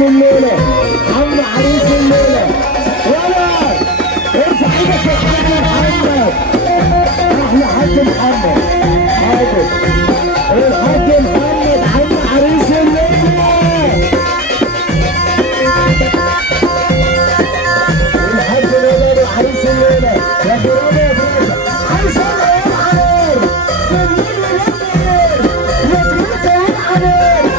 الليلة عم عريس الليلة ولا ارفع ايدك يا حاج محمد احلى حاج محمد حاضر الحاج محمد عم عريس الليلة الحاج محمد عريس الليلة يا فرانا يا باشا عايز انا يا حنان يا بنت يا حنان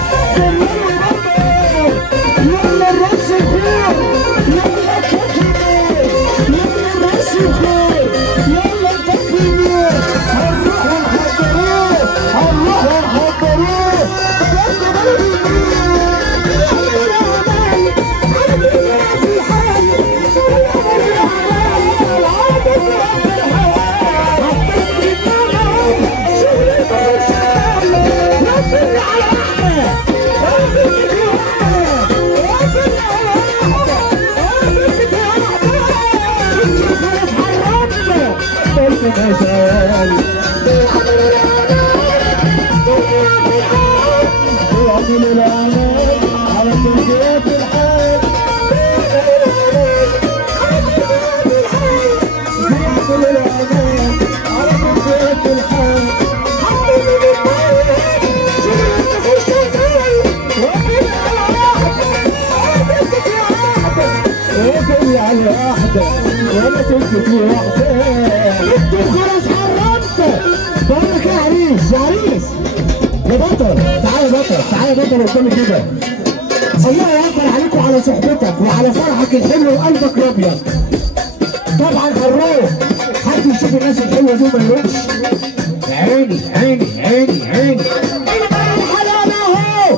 ولا تمسك لي واحدة انت خلاص حرمت بقولك يا عريس يا عريس يا بطل تعالى يا بطل تعالى يا بطل قدامي كده الله يكبر عليكم على صحبتك وعلى فرحك الحلو وقلبك الابيض طبعا هنروح حد يشوف الناس الحلوه دي ما يروحش عيني عيني عيني عيني الحلال اهو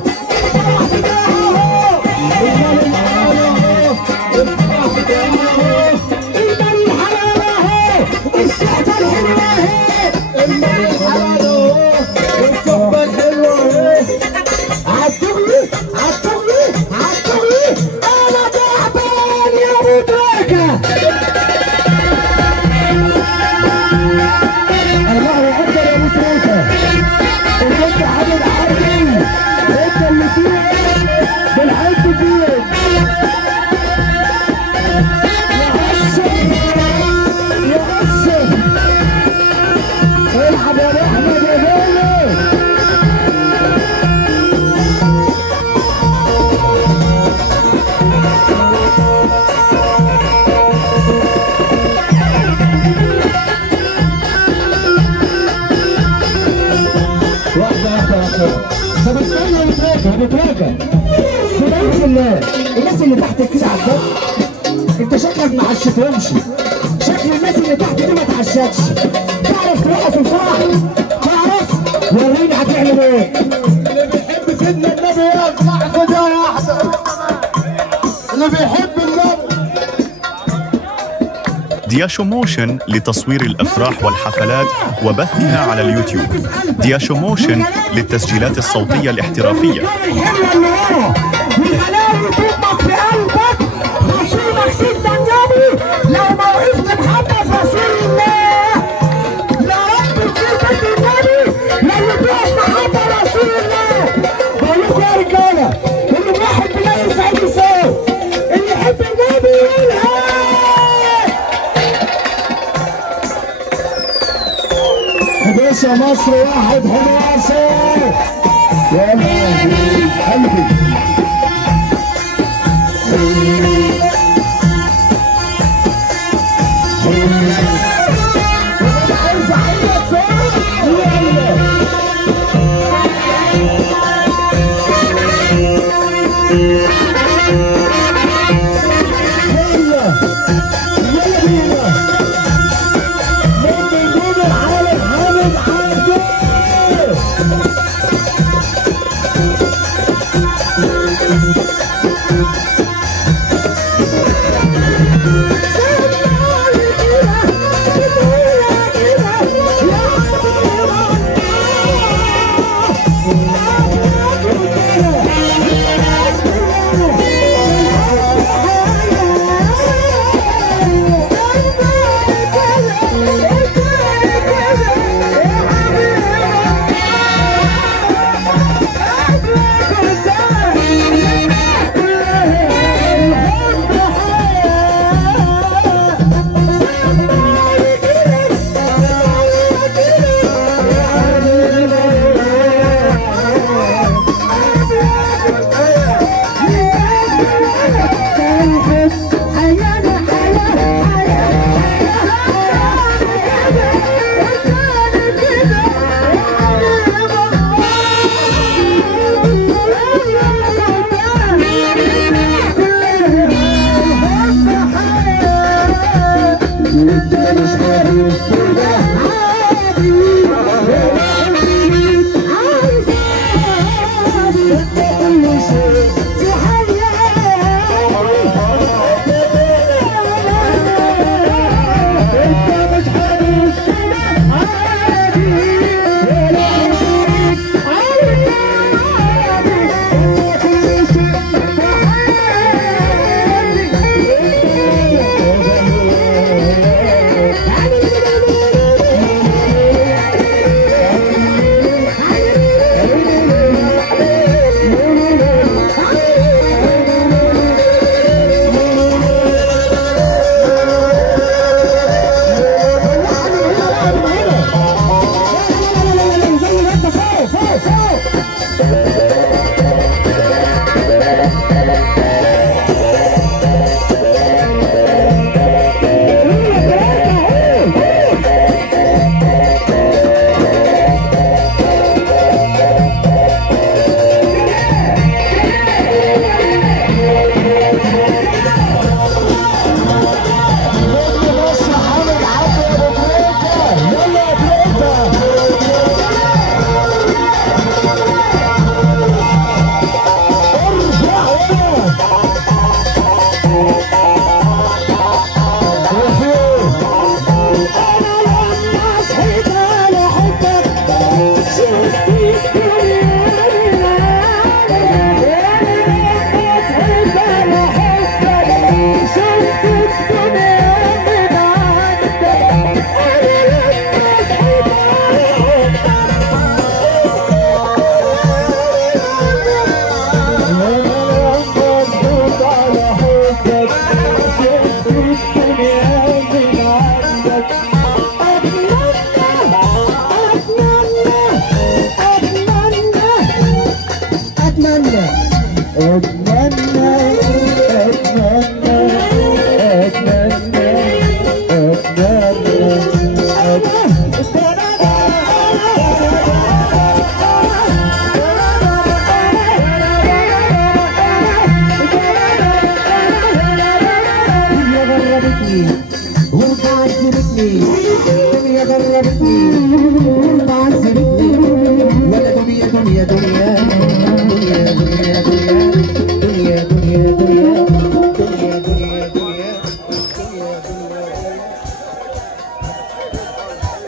طب استنى نتراجع ببارك الله الناس اللي تحت كده على الضغط انت شكلك ما عشتهمش شكل الناس اللي تحت دي ما تعشتش تعرف تروح في الفرح تعرف وريني هتعمل ايه اللي بيحب سيدنا النبي يقف صح كده يا احسن اللي بيحب النبي دياشو موشن لتصوير الأفراح والحفلات وبثها على اليوتيوب. دياشو موشن للتسجيلات الصوتية الاحترافية. لو ما وقفت محمد رسول الله يا رب تثبت النبي لما تقف محمد رسول الله. بقول لكم يا رجاله اللي بيحب النبي يسعد يساوي اللي يحب النبي يقولها. حبيش يا مصر واحد حبيش.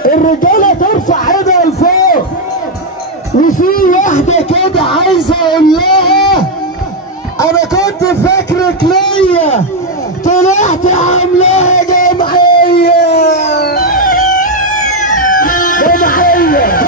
الرجاله ترفع ايدها لفوق، وفي واحده كده عايزه اقول لها انا كنت فاكرك ليا، طلعت عاملاها جمعيه جمعيه.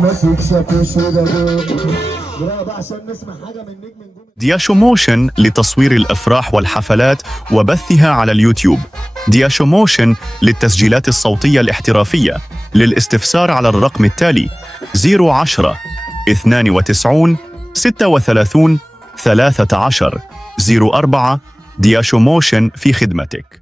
ما تكسفش برافو عشان نسمع حاجه من نجم نجوم. دياشو موشن لتصوير الأفراح والحفلات وبثها على اليوتيوب. دياشو موشن للتسجيلات الصوتية الاحترافية. للاستفسار على الرقم التالي 010 92 36 13 04. دياشو موشن في خدمتك.